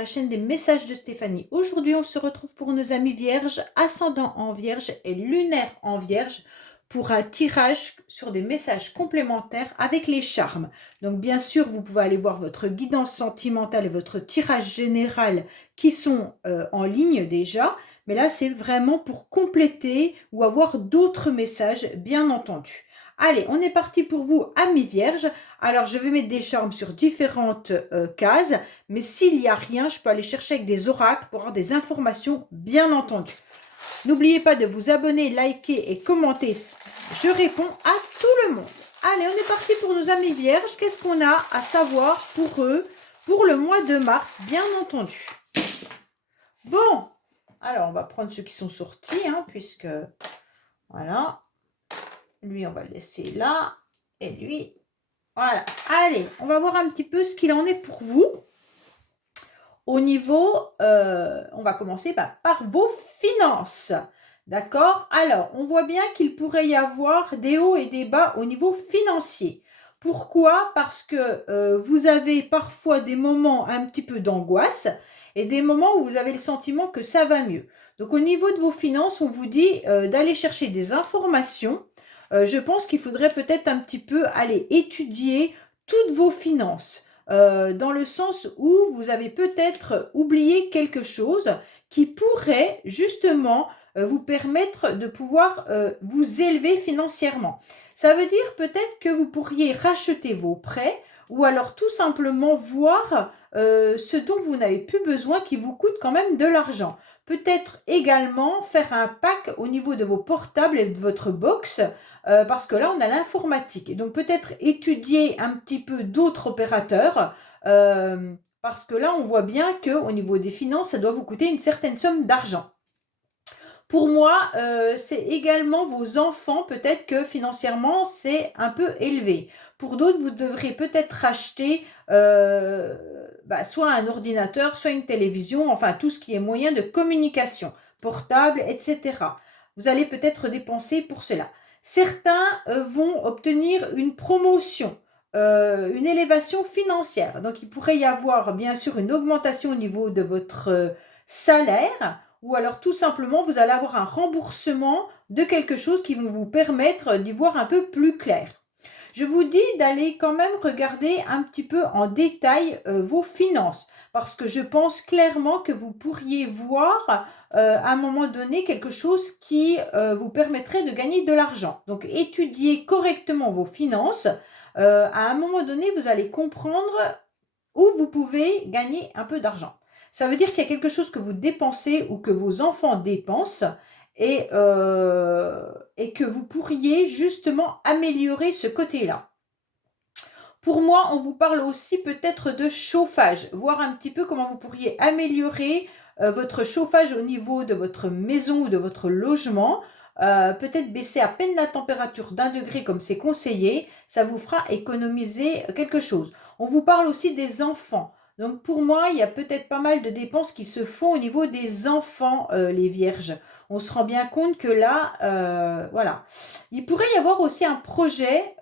la chaîne des messages de Stéphanie. Aujourd'hui, on se retrouve pour nos amis vierges, ascendant en vierge et lunaire en vierge pour un tirage sur des messages complémentaires avec les charmes. Donc bien sûr, vous pouvez aller voir votre guidance sentimentale et votre tirage général qui sont en ligne déjà. Mais là, c'est vraiment pour compléter ou avoir d'autres messages, bien entendu. Allez, on est parti pour vous, amis vierges. Alors, je vais mettre des charmes sur différentes cases, mais s'il n'y a rien, je peux aller chercher avec des oracles pour avoir des informations, bien entendu. N'oubliez pas de vous abonner, liker et commenter. Je réponds à tout le monde. Allez, on est parti pour nos amis vierges. Qu'est-ce qu'on a à savoir pour eux pour le mois de mars, bien entendu. Bon, alors on va prendre ceux qui sont sortis, puisque, voilà. Lui, on va le laisser là. Et lui, voilà. Allez, on va voir un petit peu ce qu'il en est pour vous. Au niveau, on va commencer par vos finances. D'accord? Alors, on voit bien qu'il pourrait y avoir des hauts et des bas au niveau financier. Pourquoi? Parce que vous avez parfois des moments un petit peu d'angoisse et des moments où vous avez le sentiment que ça va mieux. Donc, au niveau de vos finances, on vous dit d'aller chercher des informations. Je pense qu'il faudrait peut-être un petit peu aller étudier toutes vos finances. Dans le sens où vous avez peut-être oublié quelque chose qui pourrait justement vous permettre de pouvoir vous élever financièrement. Ça veut dire peut-être que vous pourriez racheter vos prêts ou alors tout simplement voir ce dont vous n'avez plus besoin qui vous coûte quand même de l'argent. Peut-être également faire un pack au niveau de vos portables et de votre box parce que là on a l'informatique. Et donc peut-être étudier un petit peu d'autres opérateurs parce que là on voit bien qu'au niveau des finances ça doit vous coûter une certaine somme d'argent. Pour moi, c'est également vos enfants, peut-être que financièrement, c'est un peu élevé. Pour d'autres, vous devrez peut-être acheter soit un ordinateur, soit une télévision, enfin tout ce qui est moyen de communication, portable, etc. Vous allez peut-être dépenser pour cela. Certains vont obtenir une promotion, une élévation financière. Donc, il pourrait y avoir bien sûr une augmentation au niveau de votre salaire ou alors tout simplement vous allez avoir un remboursement de quelque chose qui va vous permettre d'y voir un peu plus clair. Je vous dis d'aller quand même regarder un petit peu en détail vos finances parce que je pense clairement que vous pourriez voir à un moment donné quelque chose qui vous permettrait de gagner de l'argent. Donc étudiez correctement vos finances. À un moment donné, vous allez comprendre où vous pouvez gagner un peu d'argent. Ça veut dire qu'il y a quelque chose que vous dépensez ou que vos enfants dépensent et que vous pourriez justement améliorer ce côté-là. Pour moi, on vous parle aussi peut-être de chauffage, voir un petit peu comment vous pourriez améliorer votre chauffage au niveau de votre maison ou de votre logement. Peut-être baisser à peine la température d'1 degré comme c'est conseillé, ça vous fera économiser quelque chose. On vous parle aussi des enfants. Donc pour moi, il y a peut-être pas mal de dépenses qui se font au niveau des enfants, les vierges. On se rend bien compte que là, voilà. Il pourrait y avoir aussi un projet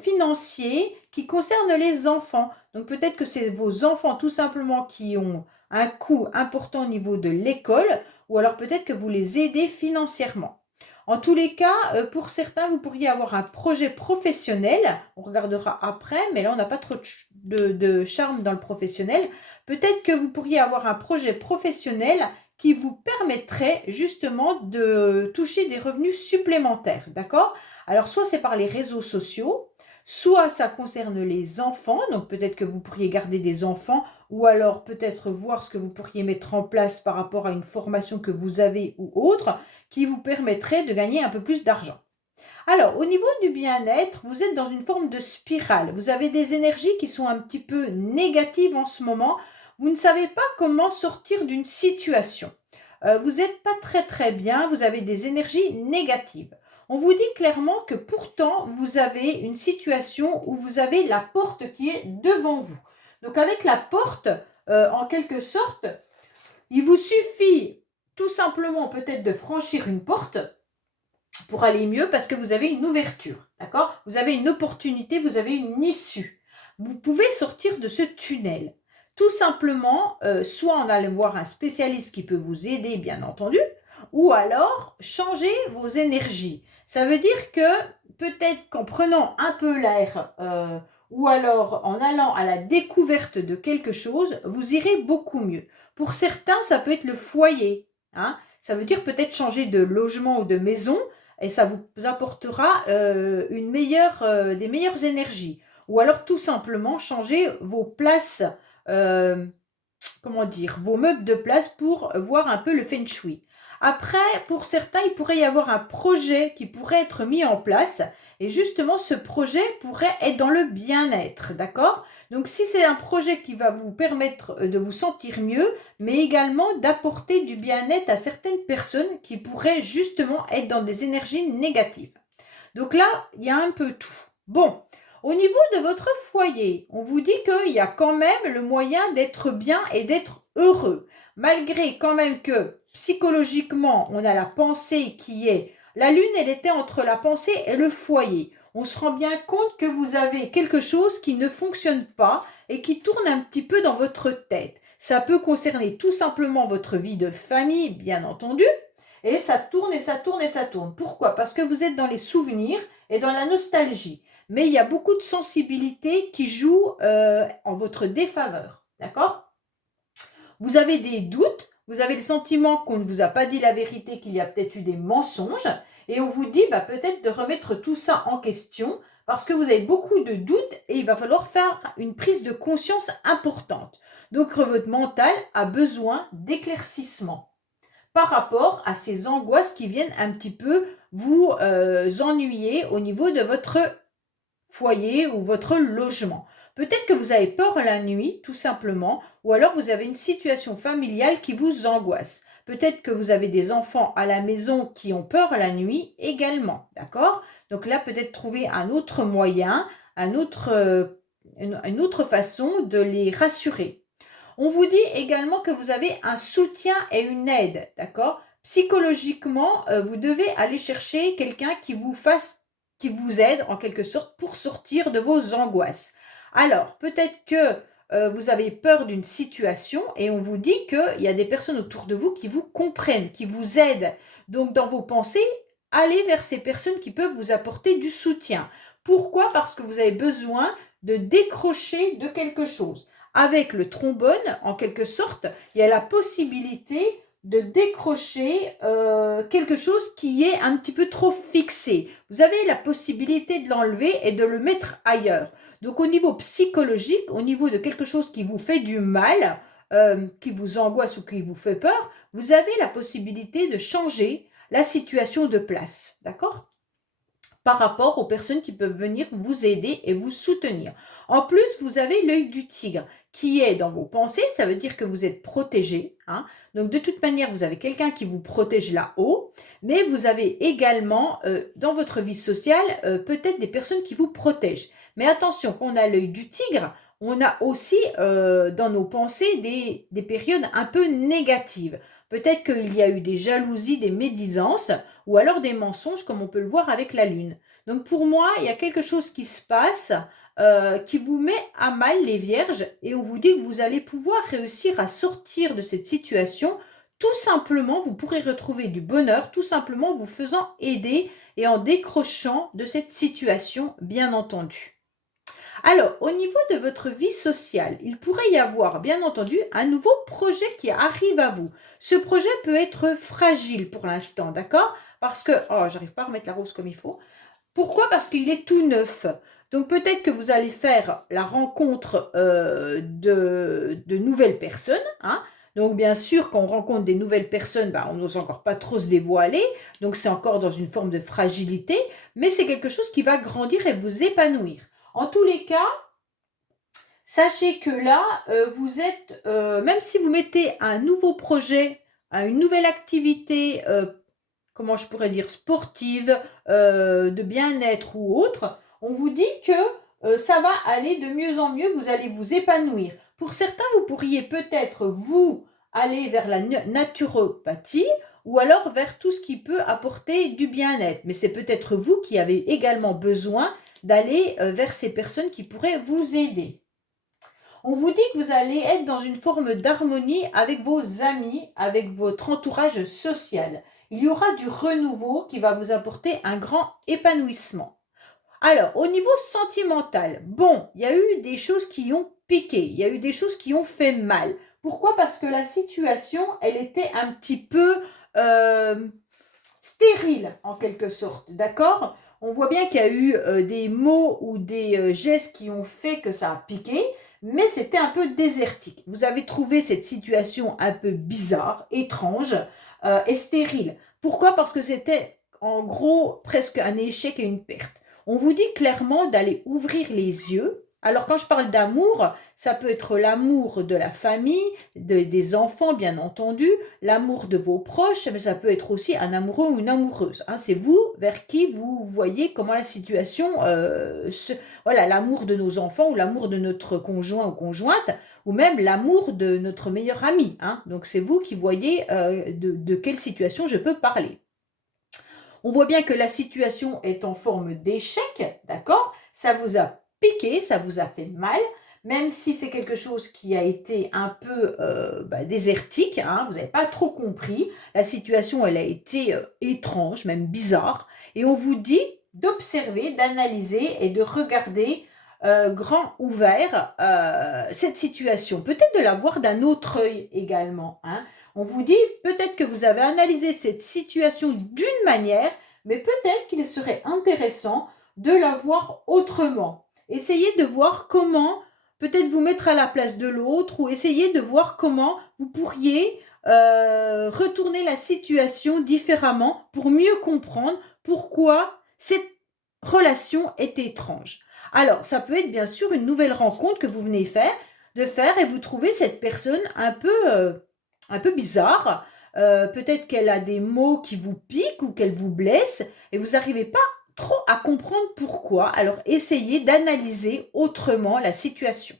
financier qui concerne les enfants. Donc peut-être que c'est vos enfants tout simplement qui ont un coût important au niveau de l'école ou alors peut-être que vous les aidez financièrement. En tous les cas, pour certains, vous pourriez avoir un projet professionnel. On regardera après, mais là, on n'a pas trop de charme dans le professionnel. Peut-être que vous pourriez avoir un projet professionnel qui vous permettrait justement de toucher des revenus supplémentaires, d'accord? Alors, soit c'est par les réseaux sociaux, soit ça concerne les enfants, donc peut-être que vous pourriez garder des enfants, ou alors peut-être voir ce que vous pourriez mettre en place par rapport à une formation que vous avez ou autre, qui vous permettrait de gagner un peu plus d'argent. Alors, au niveau du bien-être, vous êtes dans une forme de spirale. Vous avez des énergies qui sont un petit peu négatives en ce moment. Vous ne savez pas comment sortir d'une situation. Vous n'êtes pas très très bien, vous avez des énergies négatives. On vous dit clairement que pourtant, vous avez une situation où vous avez la porte qui est devant vous. Donc avec la porte, en quelque sorte, il vous suffit tout simplement peut-être de franchir une porte pour aller mieux parce que vous avez une ouverture, d'accord? Vous avez une opportunité, vous avez une issue. Vous pouvez sortir de ce tunnel. Tout simplement, soit en allant voir un spécialiste qui peut vous aider, bien entendu, ou alors changer vos énergies. Ça veut dire que peut-être qu'en prenant un peu l'air, ou alors en allant à la découverte de quelque chose, vous irez beaucoup mieux. Pour certains, ça peut être le foyer, hein. Ça veut dire peut-être changer de logement ou de maison et ça vous apportera des meilleures énergies. Ou alors tout simplement changer vos places, euh, comment dire, vos meubles de place pour voir un peu le feng shui. Après, pour certains, il pourrait y avoir un projet qui pourrait être mis en place. Et justement, ce projet pourrait être dans le bien-être, d'accord? Donc, si c'est un projet qui va vous permettre de vous sentir mieux, mais également d'apporter du bien-être à certaines personnes qui pourraient justement être dans des énergies négatives. Donc là, il y a un peu tout. Bon, au niveau de votre foyer, on vous dit qu'il y a quand même le moyen d'être bien et d'être heureux. Malgré quand même que psychologiquement, on a la pensée qui est... La lune, elle était entre la pensée et le foyer. On se rend bien compte que vous avez quelque chose qui ne fonctionne pas et qui tourne un petit peu dans votre tête. Ça peut concerner tout simplement votre vie de famille, bien entendu, et ça tourne et ça tourne et ça tourne. Pourquoi? Parce que vous êtes dans les souvenirs et dans la nostalgie. Mais il y a beaucoup de sensibilité qui joue en votre défaveur. D'accord? Vous avez des doutes, vous avez le sentiment qu'on ne vous a pas dit la vérité, qu'il y a peut-être eu des mensonges. Et on vous dit peut-être de remettre tout ça en question parce que vous avez beaucoup de doutes et il va falloir faire une prise de conscience importante. Donc votre mental a besoin d'éclaircissement par rapport à ces angoisses qui viennent un petit peu vous ennuyer au niveau de votre foyer ou votre logement. Peut-être que vous avez peur la nuit, tout simplement, ou alors vous avez une situation familiale qui vous angoisse. Peut-être que vous avez des enfants à la maison qui ont peur la nuit également, d'accord? Donc là, peut-être trouver un autre moyen, une autre façon de les rassurer. On vous dit également que vous avez un soutien et une aide, d'accord? Psychologiquement, vous devez aller chercher quelqu'un qui vous aide en quelque sorte pour sortir de vos angoisses. Alors, peut-être que vous avez peur d'une situation et on vous dit qu'il y a des personnes autour de vous qui vous comprennent, qui vous aident. Donc, dans vos pensées, allez vers ces personnes qui peuvent vous apporter du soutien. Pourquoi? Parce que vous avez besoin de décrocher de quelque chose. Avec le trombone, en quelque sorte, il y a la possibilité de décrocher quelque chose qui est un petit peu trop fixé. Vous avez la possibilité de l'enlever et de le mettre ailleurs. Donc au niveau psychologique, au niveau de quelque chose qui vous fait du mal, qui vous angoisse ou qui vous fait peur, vous avez la possibilité de changer la situation de place. D'accord? Par rapport aux personnes qui peuvent venir vous aider et vous soutenir. En plus, vous avez l'œil du tigre qui est dans vos pensées, ça veut dire que vous êtes protégé, hein. Donc de toute manière, vous avez quelqu'un qui vous protège là-haut, mais vous avez également dans votre vie sociale peut-être des personnes qui vous protègent. Mais attention, quand on a l'œil du tigre, on a aussi dans nos pensées des périodes un peu négatives. Peut-être qu'il y a eu des jalousies, des médisances, ou alors des mensonges comme on peut le voir avec la lune. Donc pour moi, il y a quelque chose qui se passe qui vous met à mal les vierges et on vous dit que vous allez pouvoir réussir à sortir de cette situation. Tout simplement, vous pourrez retrouver du bonheur, tout simplement vous faisant aider et en décrochant de cette situation, bien entendu. Alors, au niveau de votre vie sociale, il pourrait y avoir, bien entendu, un nouveau projet qui arrive à vous. Ce projet peut être fragile pour l'instant, d'accord? Parce que, oh, j'arrive pas à remettre la rose comme il faut. Pourquoi? Parce qu'il est tout neuf. Donc peut-être que vous allez faire la rencontre de nouvelles personnes, hein. Donc bien sûr, quand on rencontre des nouvelles personnes, on n'ose encore pas trop se dévoiler. Donc c'est encore dans une forme de fragilité, mais c'est quelque chose qui va grandir et vous épanouir. En tous les cas, sachez que là, vous êtes, même si vous mettez un nouveau projet, une nouvelle activité, comment je pourrais dire, sportive, de bien-être ou autre, on vous dit que ça va aller de mieux en mieux, vous allez vous épanouir. Pour certains, vous pourriez peut-être vous aller vers la naturopathie ou alors vers tout ce qui peut apporter du bien-être. Mais c'est peut-être vous qui avez également besoin d'aller vers ces personnes qui pourraient vous aider. On vous dit que vous allez être dans une forme d'harmonie avec vos amis, avec votre entourage social. Il y aura du renouveau qui va vous apporter un grand épanouissement. Alors, au niveau sentimental, bon, il y a eu des choses qui ont piqué, il y a eu des choses qui ont fait mal. Pourquoi? Parce que la situation, elle était un petit peu euh, stérile, en quelque sorte, d'accord? On voit bien qu'il y a eu des mots ou des gestes qui ont fait que ça a piqué, mais c'était un peu désertique. Vous avez trouvé cette situation un peu bizarre, étrange et stérile. Pourquoi? Parce que c'était en gros presque un échec et une perte. On vous dit clairement d'aller ouvrir les yeux. Alors quand je parle d'amour, ça peut être l'amour de la famille, des enfants bien entendu, l'amour de vos proches, mais ça peut être aussi un amoureux ou une amoureuse. Hein. C'est vous vers qui vous voyez comment la situation, voilà, l'amour de nos enfants ou l'amour de notre conjoint ou conjointe, ou même l'amour de notre meilleur ami. Hein. Donc c'est vous qui voyez de quelle situation je peux parler. On voit bien que la situation est en forme d'échec, d'accord? Ça vous a piqué, ça vous a fait mal, même si c'est quelque chose qui a été un peu désertique, hein, vous n'avez pas trop compris. La situation, elle a été étrange, même bizarre. Et on vous dit d'observer, d'analyser et de regarder grand ouvert cette situation. Peut-être de la voir d'un autre œil également. Hein. On vous dit peut-être que vous avez analysé cette situation d'une manière, mais peut-être qu'il serait intéressant de la voir autrement. Essayez de voir comment peut-être vous mettre à la place de l'autre ou essayez de voir comment vous pourriez retourner la situation différemment pour mieux comprendre pourquoi cette relation est étrange. Alors, ça peut être bien sûr une nouvelle rencontre que vous venez de faire et vous trouvez cette personne un peu bizarre. Peut-être qu'elle a des mots qui vous piquent ou qu'elle vous blesse et vous n'arrivez pas trop à comprendre pourquoi. Alors essayez d'analyser autrement la situation.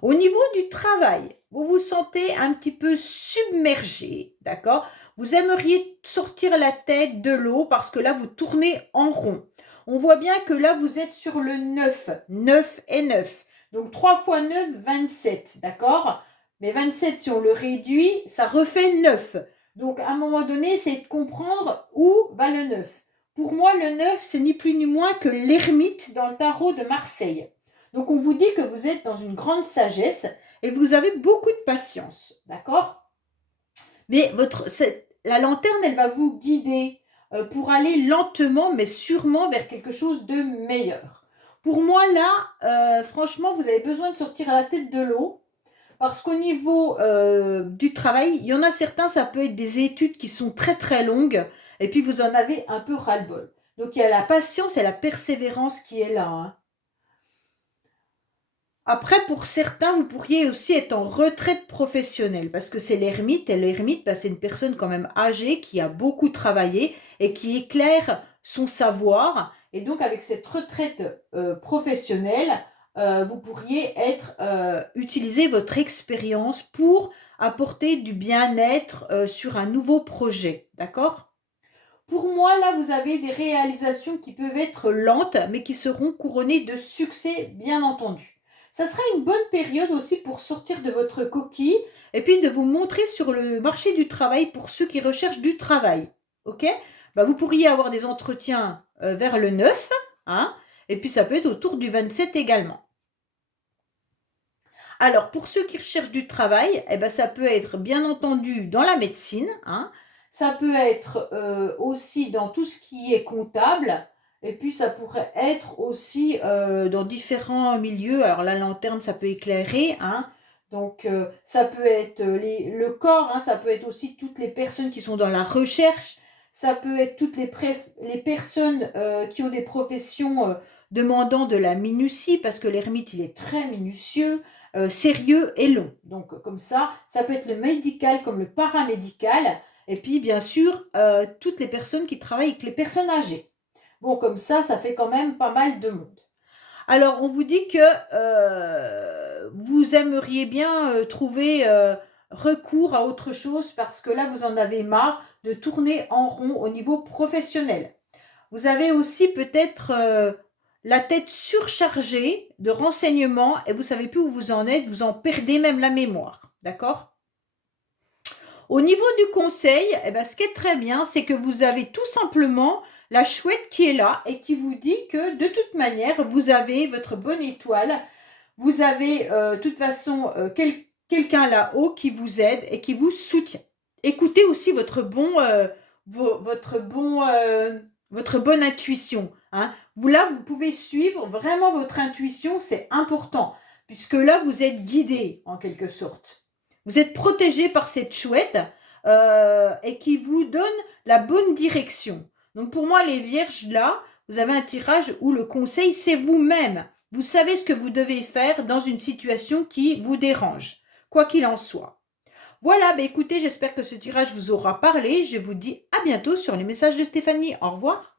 Au niveau du travail, vous vous sentez un petit peu submergé, d'accord? Vous aimeriez sortir la tête de l'eau parce que là, vous tournez en rond. On voit bien que là, vous êtes sur le 9. 9 et 9. Donc 3 fois 9, 27, d'accord? Mais 27, si on le réduit, ça refait 9. Donc à un moment donné, c'est de comprendre où va le 9. Pour moi, le 9, c'est ni plus ni moins que l'ermite dans le tarot de Marseille. Donc on vous dit que vous êtes dans une grande sagesse et vous avez beaucoup de patience, d'accord? Mais la lanterne, elle va vous guider pour aller lentement mais sûrement vers quelque chose de meilleur. Pour moi là, franchement, vous avez besoin de sortir à la tête de l'eau parce qu'au niveau du travail, il y en a certains, ça peut être des études qui sont très très longues et puis vous en avez un peu ras-le-bol. Donc il y a la patience et la persévérance qui est là. Hein. Après, pour certains, vous pourriez aussi être en retraite professionnelle parce que c'est l'ermite et l'ermite, bah, c'est une personne quand même âgée qui a beaucoup travaillé et qui éclaire son savoir. Et donc, avec cette retraite professionnelle, vous pourriez utiliser votre expérience pour apporter du bien-être sur un nouveau projet. D'accord? Pour moi, là, vous avez des réalisations qui peuvent être lentes, mais qui seront couronnées de succès, bien entendu. Ça sera une bonne période aussi pour sortir de votre coquille et puis de vous montrer sur le marché du travail pour ceux qui recherchent du travail. Ok? Bah, vous pourriez avoir des entretiens vers le 9, hein, et puis ça peut être autour du 27 également. Alors, pour ceux qui recherchent du travail, eh ben, ça peut être bien entendu dans la médecine, hein. Ça peut être aussi dans tout ce qui est comptable, et puis ça pourrait être aussi dans différents milieux. Alors, la lanterne, ça peut éclairer, hein. Donc, ça peut être le corps, hein, ça peut être aussi toutes les personnes qui sont dans la recherche, ça peut être toutes les personnes qui ont des professions demandant de la minutie, parce que l'ermite, il est très minutieux sérieux et long. Donc comme ça peut être le médical comme le paramédical. Et puis bien sûr, toutes les personnes qui travaillent avec les personnes âgées. Bon, comme ça fait quand même pas mal de monde. Alors, on vous dit que vous aimeriez bien trouver recours à autre chose parce que là, vous en avez marre de tourner en rond au niveau professionnel. Vous avez aussi peut-être la tête surchargée de renseignements et vous savez plus où vous en êtes, vous en perdez même la mémoire. D'accord? Au niveau du conseil, eh ben, ce qui est très bien, c'est que vous avez tout simplement la chouette qui est là et qui vous dit que de toute manière, vous avez votre bonne étoile, vous avez de toute façon quelqu'un là-haut qui vous aide et qui vous soutient. Écoutez aussi votre bonne intuition. Hein. Là, vous pouvez suivre vraiment votre intuition, c'est important, puisque là, vous êtes guidé en quelque sorte. Vous êtes protégé par cette chouette et qui vous donne la bonne direction. Donc pour moi, les vierges, là, vous avez un tirage où le conseil, c'est vous-même. Vous savez ce que vous devez faire dans une situation qui vous dérange, quoi qu'il en soit. Voilà, bah écoutez, j'espère que ce tirage vous aura parlé. Je vous dis à bientôt sur les messages de Stéphanie. Au revoir.